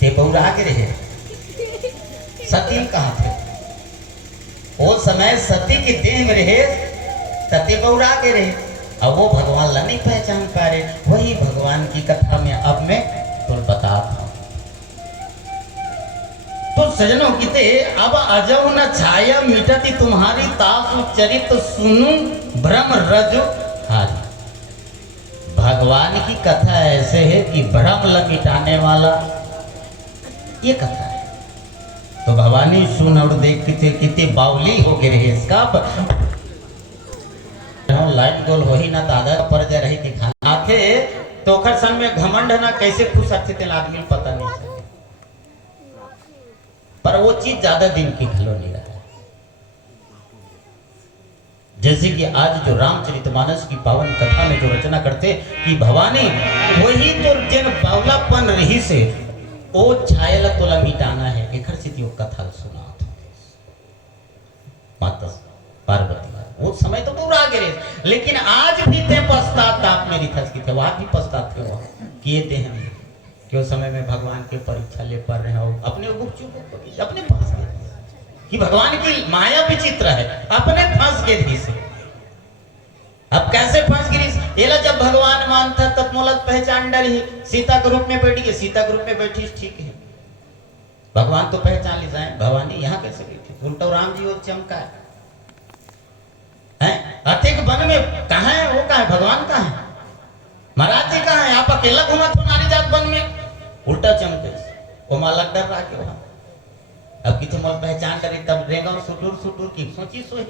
ते पौरा के रहे सती कहाँ थे? वो समय सती की देह में रहे सती पौरा के रहे, अब वो भगवान ला नहीं पहचान पा रहे। वही भगवान की कथा में अब मैं तुम बता था। तो सजनों किते अब अजव न छाया मिटती तुम्हारी तासु चरित सुनु भ्रम रजो हारी। भगवान की कथा ऐसे है कि भ्रम ल मिटाने वाला ये कथा है। तो भवानी सुन और देख कितने बावली हो गए रहे इसका लाइट गोल हो ही ना दादा पर जा रही दिखा आथे तो खर सन में घमंड ना कैसे खुश अच्छे तेल आदमी पता नहीं चले, पर वो चीज ज्यादा दिन की खलो नहीं रहा। जैसे कि आज जो रामचरितमानस की पावन कथा में जो रचना करते कि भवानी वही तो जिन बावलापन रही से ओ छायल तोला मिटाना है एकर से त्यो कथा सुना माता पार्वती वो समय तो पूरा आगे रहे, लेकिन आज भी ते पश्चाताप मेरी थस की थे वहां भी पश्चाताप थे वहां किए थे हम क्यों समय में भगवान के परीक्षा ले पढ़ रहे हो अपने गुपचुप अपने फंस गए कि भगवान की माया विचित्र है अपने फंस गए थी से। अब कैसे फंस गिरी एला जब भगवान मानता तब मोलक पहचान डरी सीता के रूप में बैठी है, सीता के रूप में बैठी ठीक है भगवान तो पहचान ली जाए भवानी यहाँ कैसे बैठी उल्टा राम जी और चमका है अतिक वन में कहाँ है वो कहाँ है भगवान कहाँ है महाराज जी कहाँ है आप अकेला घुमा तो नारी जात वन में उल्टा चमके वो मालक डर रहा के वहां अब कितने मोल पहचान करे तब रेंगा सुटूर सुटूर की सोची सोई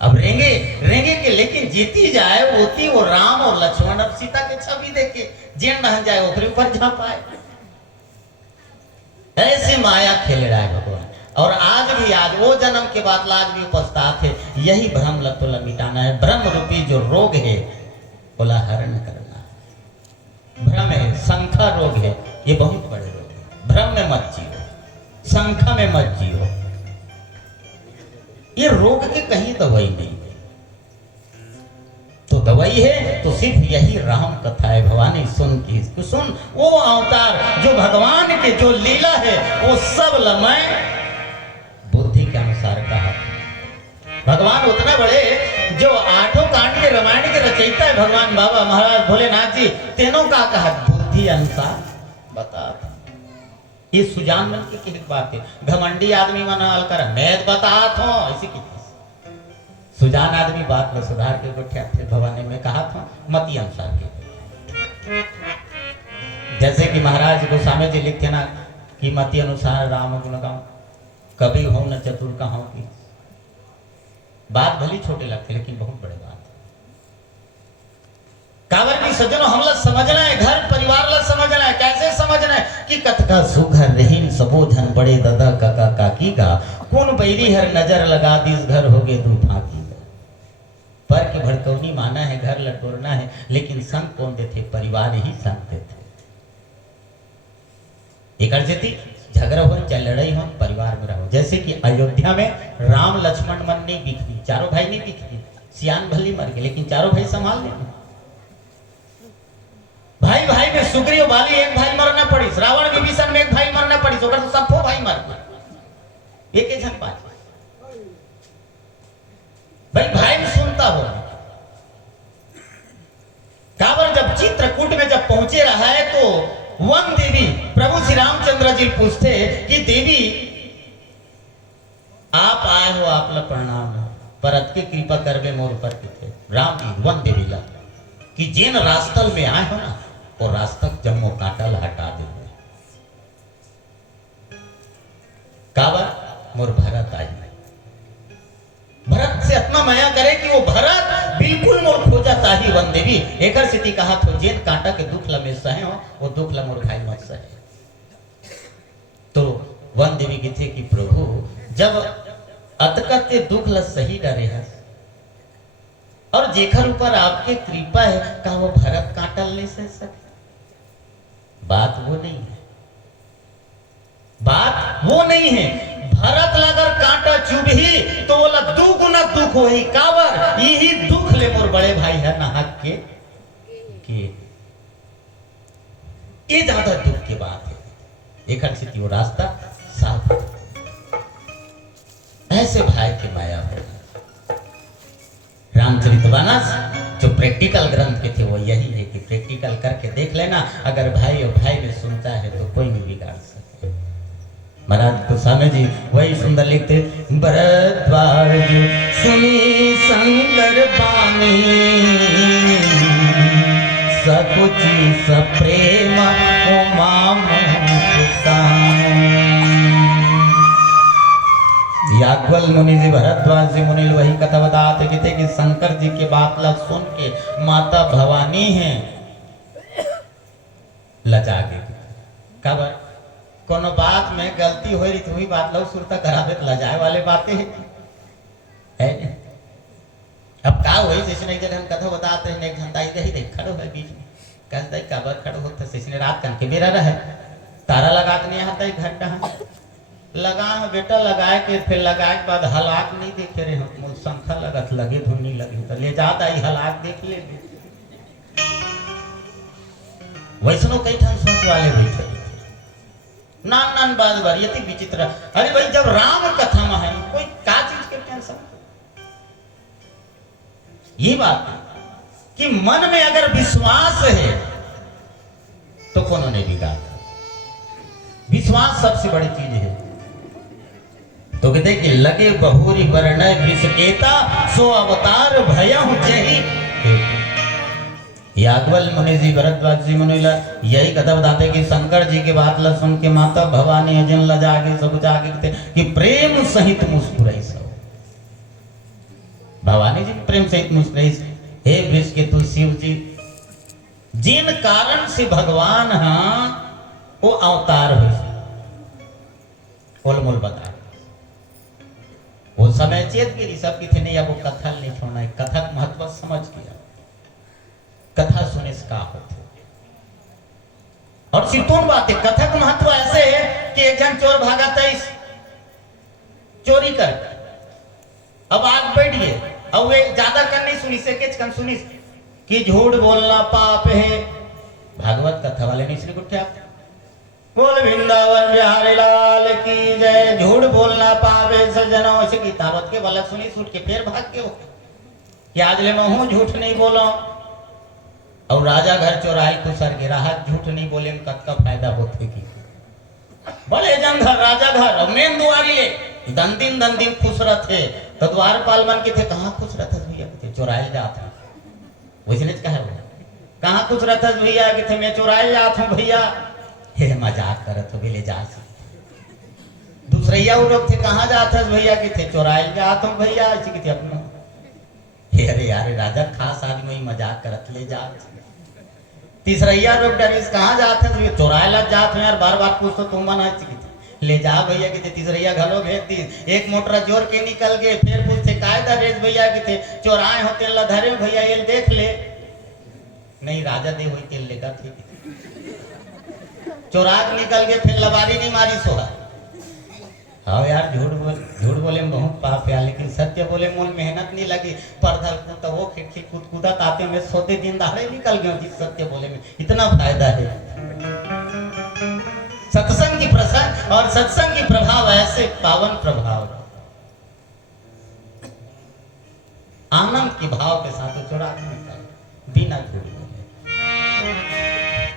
अब रेंगे रेंगे के लेकिन जीती जाए होती वो राम और लक्ष्मण और सीता के छवि देखे जेन बहन जाए ओखरे ऊपर जा पाए ऐसे माया खेल रहा है भगवान। और आज भी आज वो जन्म के बाद आज भी पश्चात है यही भ्रम लतोला मिटाना है। भ्रम रूपी जो रोग है बोला हरण करना है। भ्रम है संख्या रोग है ये बहुत बड़े रोग है। भ्रम में मत जियो संख्या में मत जियो ये रोग के कहीं दवाई नहीं है। तो दवाई है तो सिर्फ यही राम कथा है। भवानी सुन की सुन वो अवतार जो भगवान के जो लीला है वो सब लमय बुद्धि के अनुसार कहा। भगवान उतना बड़े जो आठों कांड के रामायण के रचयिता है भगवान बाबा महाराज भोलेनाथ जी तीनों का कहा बुद्धि अनुसार बता। ये सुजान मन की बात है घमंडी आदमी मनाल कर मैं बता था ऐसी की सुजान आदमी बात में सुधार के बैठे थे भवानी में कहा था मति अनुसार के। जैसे कि महाराज गोस्वामी जी लिखते ना कि मति अनुसार राम गुण गाऊं कभी हो न चतुर कहा की बात भली छोटे लगते लेकिन बहुत बड़े बात है। कावर की सज्जनों हम लोग समझना है घर परिवार ला समझना है कैसे समझना है कि कथका सुघर रहीन सबो धन बड़े दादा काका काकी का कौन बैरी हर नजर लगा दिस घर हो गए दू फाकी पर की भड़कौनी माना है घर लटोरना है लेकिन संग कौन देते परिवार ही संग देते। एक अर्जती झगड़ा हो चाहे लड़ाई हो परिवार में रहो। जैसे कि अयोध्या में राम लक्ष्मण मन नहीं दिखती चारों भाई नहीं दिखती सियान भली मर गए लेकिन चारों भाई संभाल लेंगे। भाई भाई में सुग्रीव वाली एक भाई मरना पड़ी रावण विभीषण में एक भाई मरना पड़ी तो सबको भाई मर गए एक ही झन पाँच भाई भाई में सुनता हो। काबर जब चित्रकूट में जब पहुंचे रहा है तो वन देवी प्रभु श्री रामचंद्र जी पूछते कि देवी आप आए हो आप ला प्रणाम पर अतके कृपा करवे मोर पर थे राम जी वन देवी ला कि जिन रास्तल में आए हो ना वो रास्तक जम्मो काटल हटा दे काबर मोर भरत आई भरत से इतना माया करे कि वो भरत बिल्कुल मोर खोजता ही वन देवी एकर स्थिति कहा तो जेन कांटा के दुख लमे सहे हो वो दुख ल मोर खाई मत सहे। तो वन देवी की थे कि प्रभु जब अतकते दुख ल सही डरे है और जेकर ऊपर आपके कृपा है का वो भरत काटल नहीं सह सके। बात वो नहीं है बात वो नहीं है भरत अगर कांटा चुभही तो बोला दू गुना दुख हो ही काबर यही दुख ले मोर बड़े भाई है ना हक के ये ज्यादा दुख की बात है। एक स्थिति वो रास्ता साफ। ऐसे भाई की माया हो। रामचरितमानस जो प्रैक्टिकल ग्रंथ के थे वो यही है कि प्रैक्टिकल करके देख लेना, अगर भाई और भाई में सुनता है तो कोई भी बिगाड़ सके। महाराज गोस्वामी जी वही सुंदर लिखते, भरद्वाज सुनी शंकर बानी, सकुचि सप्रेम उमा याज्ञवल मुनि जी भरद्वाज जी मुनि वही कथा बताते कि थे कि शंकर जी के बात ला सुन के माता भवानी हैं लजा गए। कब कोनो बात में गलती हो रही तो वही बात लो सुरता करावे तो लजाए वाले बातें है। अब का वही जैसे एक हम कथा बताते हैं, एक घंटा इधर ही देख खड़ो है बीच में, कहता है काबर खड़ो होता है रात कन के बेरा रहे तारा लगा के नहीं आता एक घंटा लगा है बेटा, लगाए के फिर लगाए के बाद हलाक नहीं देखे रहे हम संख्या लगत लगे धुनी लगी तो ले जाता ही हलाक देख ले। वैसनो कई ठान सोच वाले बैठे नान नान बात बार ये विचित्र। अरे भाई जब राम कथा में है कोई क्या चीज के टेंशन। ये बात कि मन में अगर विश्वास है तो कौन ने बिगाड़। विश्वास सबसे बड़ी चीज है। तो कहते कि लगे बहुरी वर्ण विषकेता सो अवतार भयहु जहि। याज्ञवल मुनि जी भरद्वाज जी मुनि यही कथा बताते कि शंकर जी के बात ला सुन के माता भवानी जन लजागे सब जागे थे कि प्रेम सहित मुस्कुराई सब। भवानी जी प्रेम सहित मुस्कुराई। हे वृष के तू शिव जी जिन कारण से भगवान हाँ वो अवतार हुए मोल बता वो समय चेत गिरी सबकी थे नहीं। अब वो कथा नहीं छोड़ना है, कथा का महत्व समझ गया। कथा सुने से का होते और सिर्तोन बात है। कथा का महत्व ऐसे है कि एक जन चोर भागा 23 चोरी कर अब आग बैठिए अब वे ज्यादा कर नहीं सुनी से कन सुनी कि झूठ बोलना पाप है। भागवत कथा वाले नहीं इसलिए उठे आप बोल वृंदावन बिहारी लाल की जय। झूठ बोलना पावे सजनों ऐसे की तारत के वाला सुनी सूट के फिर भाग के हो कि आज ले मैं हूं झूठ नहीं बोलो। और राजा घर चोराई तो सर गिरा झूठ नहीं बोले कत का फायदा होते की बोले जन घर राजा घर और मेन दुआरी ले दंदिन खुश रहते तो द्वारपाल बन के थे कहाँ खुश रहते भैया थे चोराए जाते वैसे कहाँ खुश रहते भैया कि थे मैं चोराए जात हूँ भैया हे मजाक करत हो ले जा। दूसरैया वो लोग थे कहाँ जाते भैया कि थे चोराए जात हूँ भैया ऐसे कि थे अपना हे अरे यार राजा खास आदमी मजाक करत ले जा। तीसरैया लोग डरिस कहाँ जाते भैया चोराए ला जात हूँ यार बार बार पूछ तो तुम बना ले जा भैया कि थे। तीसरैया घलो भेज दी एक मोटरा जोर के निकल गए फिर पूछते कायदा रेस भैया कि थे चोराए होते ला धरे भैया ये देख ले नहीं राजा दे हुई तेल लेगा थे चोराक निकल के फिर लबारी नहीं मारी सोहा। हाँ यार झूठ बोले में बहुत पाप है लेकिन सत्य बोले मूल मेहनत नहीं लगी पर्दा तो वो खिड़की कूदा आते में सोते दिन दहाड़े निकल गए जिस सत्य बोले में इतना फायदा है। सत्संग की प्रसंग और सत्संग की प्रभाव ऐसे पावन प्रभाव आनंद की भाव के साथ चुरा बिना झूठ बोले।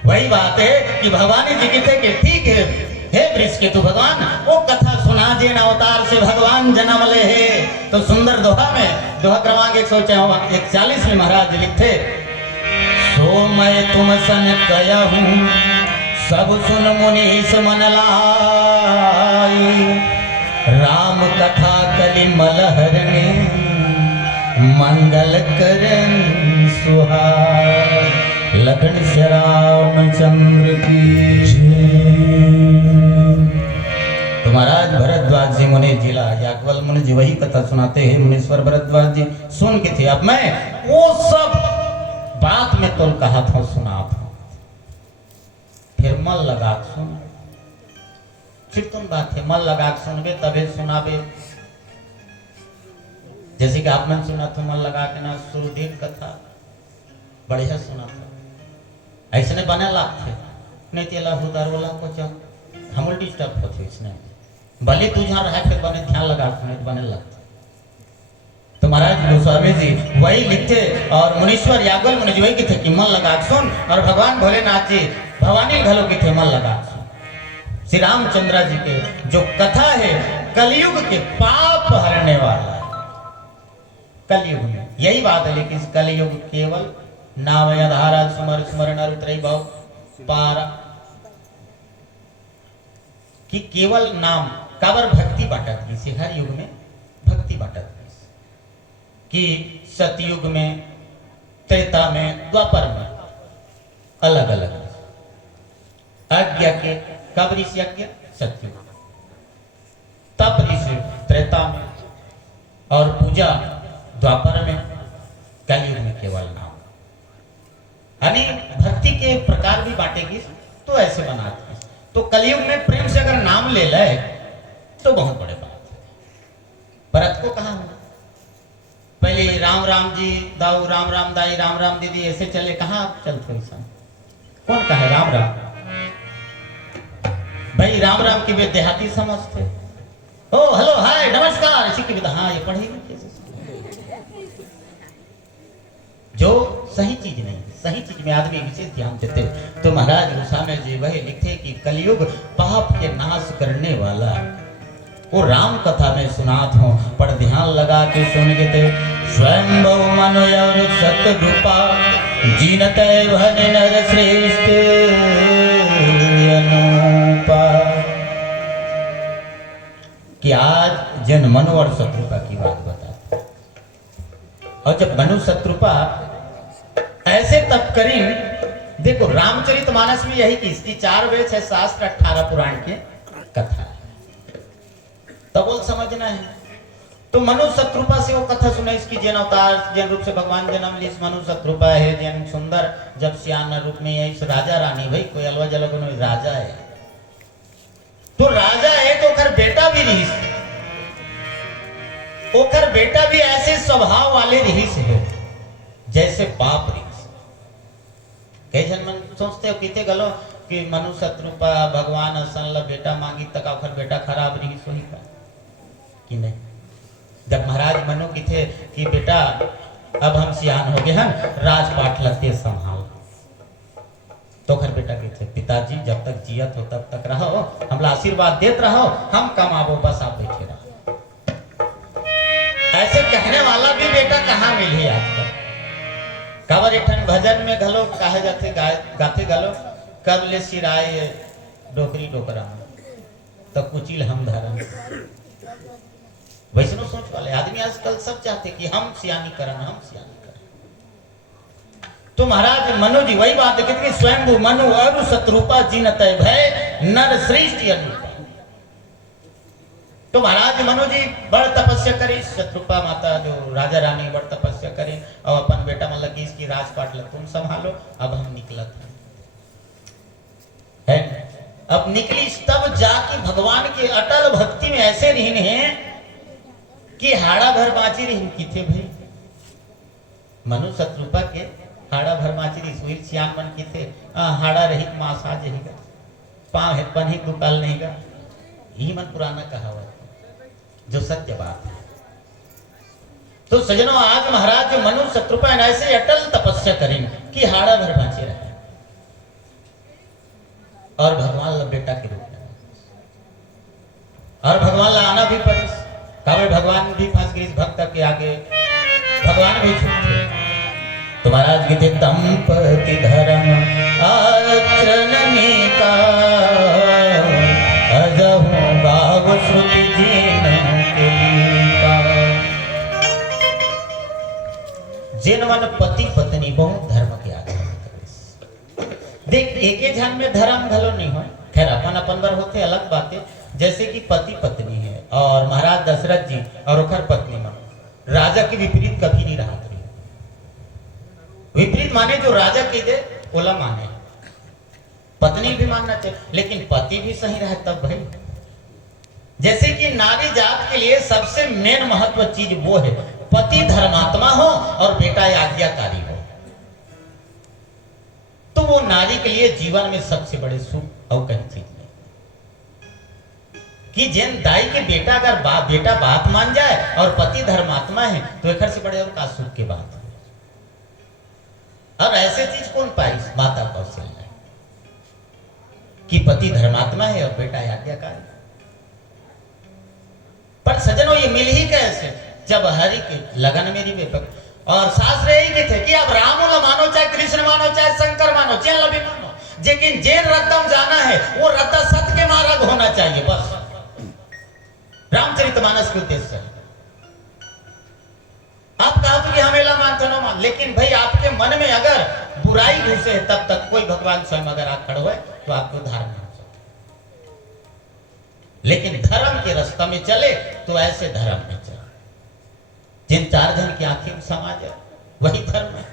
वही बात है कि भगवान जी कहते कि ठीक है हे वृष के तू भगवान वो कथा सुना जिन अवतार से भगवान जन्म ले है। तो सुंदर दोहा में दोहा क्रमांक 140 में महाराज लिखते सो मैं तुम सन कया हूँ सब सुन मुनीस मन लाई राम कथा कलि मलहर में मंगल करन सुहाय लखन श्यामचंद्र की। तो महाराज भरद्वाज जी मुनि जिला याज्ञवल मुनि जी वही कथा सुनाते हैं। मुनीश्वर भरद्वाज जी सुन के थे अब मैं वो सब बात में तो कहा था सुना था फिर मन लगा सुन फिर तुम बात है मन लगा सुनबे तबे सुनाबे। जैसे कि आपने सुना तो मन लगा के ना सुरदेव कथा बढ़िया सुना था ऐसे बने लाभ थे नहीं तेला हुदार वाला को हम डिस्टर्ब होते इसने भले तू जहाँ रहा फिर बने ध्यान लगा बने लगता। तो महाराज गोस्वामी जी वही लिखते और मुनीश्वर यागल मुनि जी वही की थे कि मन लगा सुन, और भगवान भोलेनाथ जी भवानी घलो की थे मन लगा सुन। श्री रामचंद्र जी के जो कथा है कलयुग के पाप हरने वाला है। कलयुग में यही बात है, लेकिन कलयुग केवल नाम आधारा सुमर स्मरण उतरई भाव पारा कि केवल नाम काबर भक्ति बांटत गई से हर युग में भक्ति बांटत गई कि सतयुग में, त्रेता में, द्वापर में अलग अलग आज्ञा के कब ऋषि यज्ञ सतयुग, तप ऋषि त्रेता में और पूजा द्वापर में, कलयुग में केवल नाम। यानी भक्ति के प्रकार भी बांटेगी तो ऐसे बनाती है। तो कलयुग में प्रेम से अगर नाम ले ले तो बहुत बड़े बात है। भरत को कहा होगा पहले राम राम जी दाऊ, राम राम दाई, राम राम दीदी ऐसे चले, कहाँ चलते ऐसा? कौन कहा राम राम? भाई राम राम की वे देहाती समझते। ओ हेलो हाय नमस्कार इसी की विधा, हाँ ये पढ़ेगी कैसे? जो सही चीज नहीं, सही चीज में आदमी विशेष ध्यान देते। तो महाराज गोस्वामी जी वही लिखते कि कलयुग पाप के नाश करने वाला, वो राम कथा में सुनात हूँ पर ध्यान लगा के सुन के थे। स्वयं बहु मनु और सतरूपा जीनते भन नर श्रेष्ठ अनुपा। कि आज जन मनु और शत्रुपा की बात बताते, और जब मनु शत्रुपा ऐसे तप करी, देखो रामचरितमानस में यही की इसकी 4 वेद है, शास्त्र 18 पुराण के कथा है, तब बोल समझना है। तो मनु शत्रुपा से वो कथा सुना इसकी, जैन अवतार जैन रूप से भगवान जन्म ली, मनु शत्रुपा है जैन सुंदर जब सियान रूप में है, इस राजा रानी भाई कोई अलवा जलो को राजा है, तो राजा है तो कर बेटा भी रही, ओकर बेटा भी ऐसे स्वभाव वाले रही से है जैसे बाप रही। कई जन मन सोचते हो किते गलो कि मनु शत्रुपा भगवान असन बेटा मांगी तक ओकर बेटा खराब रही सोही का कि नहीं। जब महाराज मनु की थे कि बेटा अब हम सियान हो गए हैं, राजपाट लगते संभाल, तो खर बेटा के थे पिताजी जब तक जियत हो तब तक रहो, हमला आशीर्वाद देते रहो, हम कमाबो बस आप बैठे रहो। ऐसे कहने वाला भी बेटा कहाँ मिले आजकल। काबर एठन भजन में घलो कहे जाते गाथे गलो कब ले सिराए डोकरी डोकरा तो कुचिल हम धरन। वैष्णव सोच वाले आदमी आजकल सब चाहते कि हम सियानी करन, हम सियानी करन। तो महाराज मनु जी वही बात देखते कि स्वयं मनु और शत्रुपा जीनत भय नर श्रेष्ठ अनुपा। तो महाराज मनु जी बड़ तपस्या करी, शत्रुपा माता जो राजा रानी बड़ तपस्या करी और अपन बेटा मन लगी इसकी राजपाट लग तुम संभालो, अब हम निकलत है। अब निकली तब जाके भगवान के अटल भक्ति में ऐसे रहने हैं कि हाड़ा भर बाँची रही की थे भाई। मनु शत्रुपा के हाड़ा भर बाँची रही, सुई सियान मन की थे हाड़ा रही मास आज रहेगा, पाँव है पन ही दुकाल नहीं गा, यही मन पुराना कहावत जो सत्य बात है। तो सजनों आज महाराज जो मनु शत्रुपा ऐसे अटल तपस्या करें कि हाड़ा भर बाँचे रहे और भगवान ला बेटा के रूप में, और भगवान ला आना भी पड़ी, काबर भगवान भी फंस गए इस भक्त के आगे, भगवान भी छूटे। तो महाराज के थे दंपति धर्म आचरण का अजहु गाव श्रुति जिन मन पति पत्नी बहुत धर्म के आचरण। देख एक ही ध्यान में धर्म घलो नहीं हो, खैर अपन अपन बर होते अलग बातें, जैसे कि पति पत्नी है और महाराज दशरथ जी और ओखर पत्नी मन राजा के विपरीत कभी नहीं रहा। विपरीत माने जो राजा की दे ओला माने, पत्नी भी मानना चाहिए लेकिन पति भी सही रहे तब भाई। जैसे कि नारी जात के लिए सबसे मेन महत्व चीज वो है पति धर्मात्मा हो और बेटा आज्ञाकारी हो, तो वो नारी के लिए जीवन में सबसे बड़े सुख और कहीं चीज नहीं। कि जिन दाई के बेटा अगर बेटा बात मान जाए और पति धर्मात्मा है तो एक से बड़े और का सुख के बात। और ऐसे चीज कौन पाई माता कौशल्या कि पति धर्मात्मा है और बेटा आज्ञाकारी। पर सजनों ये मिल ही कैसे जब हरि के लगन मेरी बेपक और शास्त्र यही के थे कि अब राम मानो चाहे कृष्ण मानो चाहे शंकर मानो जेन लभी मानो, लेकिन जेन रद्दम जाना है वो रद्दा सत्य के मार्ग होना चाहिए। बस रामचरितमानस के उद्देश्य है। आप कहा तो कि हमेला मानते ना मान, लेकिन भाई आपके मन में अगर बुराई घुसे तब तक कोई भगवान स्वयं अगर आप खड़े हुए तो आपको उद्धार नहीं हो सकता। लेकिन धर्म के रास्ते में चले तो ऐसे धर्म में चले जिन 4 जन की आंखें समाज है वही धर्म है।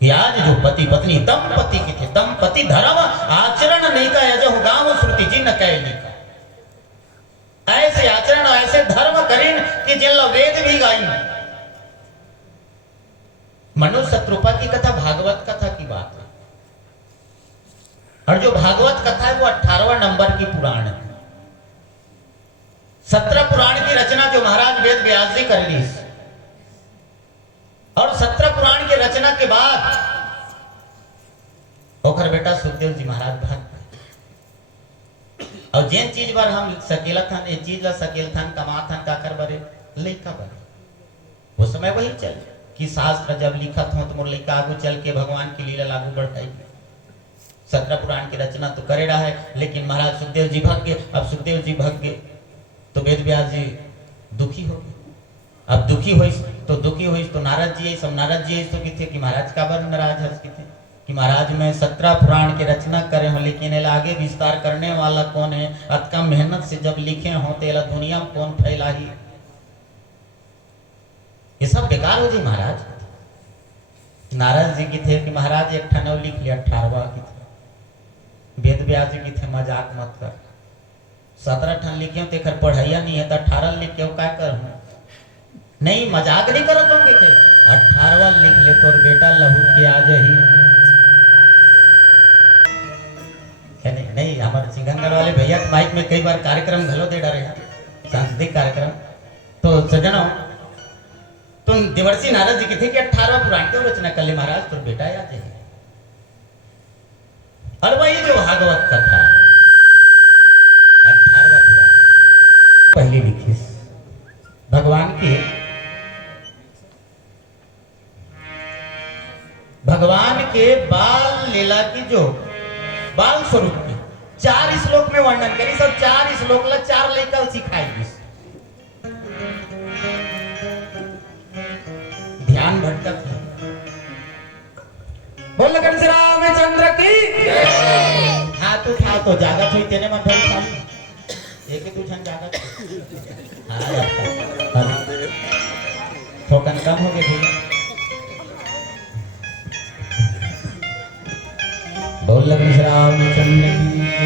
आज जो पति पत्नी दंपति के थे, दंपति धर्म आचरण नहीं का यजहु गांव श्रुति जिन कह नहीं का। ऐसे आचरण ऐसे धर्म करीन कि जिन वेद भी गाई। मनुष्य शत्रुपा की कथा भागवत कथा की बात है, और जो भागवत कथा है वो 18वां नंबर की पुराण है। 17 पुराण की रचना जो महाराज वेद व्यास जी कर ली, और 17 पुराण की रचना के बाद ओखर बेटा सुखदेव जी महाराज भाग गए। और जिन चीज पर हम सकेला था ये चीज ला सकेल था कमा था का कर बरे लइका बने उस समय वही चल कि शास्त्र जब लिखत हो तो मोर लइका आगू चल के भगवान की लीला लागू बढ़ाई। 17 पुराण की रचना तो करे रहा है, लेकिन महाराज सुखदेव जी भाग गए। अब सुखदेव जी भाग गए तो वेद व्यास जी दुखी हो गए। अब दुखी हुई तो नारद जी सब नारद जी तो थे कि महाराज का बर नाराज हंस के थे कि महाराज मैं 17 पुराण की रचना करे हूं, लेकिन इला आगे विस्तार करने वाला कौन है? अतका मेहनत से जब लिखे हो तो इला दुनिया में कौन फैला ही? ये सब बेकार हो जी महाराज। नारद जी की थे कि महाराज एक ठनव लिख लिया 18वां की थे। वेद व्यास जी की थे मजाक मत कर, 17 ठन लिखे हो तो पढ़ाइया नहीं है तो 18 लिख के क्या कर नहीं मजाक नहीं करत होंगे थे। 18वां लिख ले तो बेटा लहू के आ जाही। नहीं हमारे सिंगंगर वाले भैया माइक में कई बार कार्यक्रम घलो दे डाले सांस्कृतिक कार्यक्रम। तो सजनों तुम देवर्षि नारद जी की थे कि 18वां पुराण की रचना कर ले महाराज तो बेटा याद है। और वही जो भागवत कथा 18वां पुराण पहले लिखी भगवान के बाल लीला की जो बाल स्वरूप की 4 श्लोक में वर्णन करी। सब 4 श्लोक ला 4 लइका सिखाई। ध्यान भटकत है। बोल लगन श्री रामचंद्र की हाथ उठा तो जागत हुई तेने में ढंग साली एक ही दूसन जागत ठोकन कम हो गए। बोल लगन श्री रामचंद्र की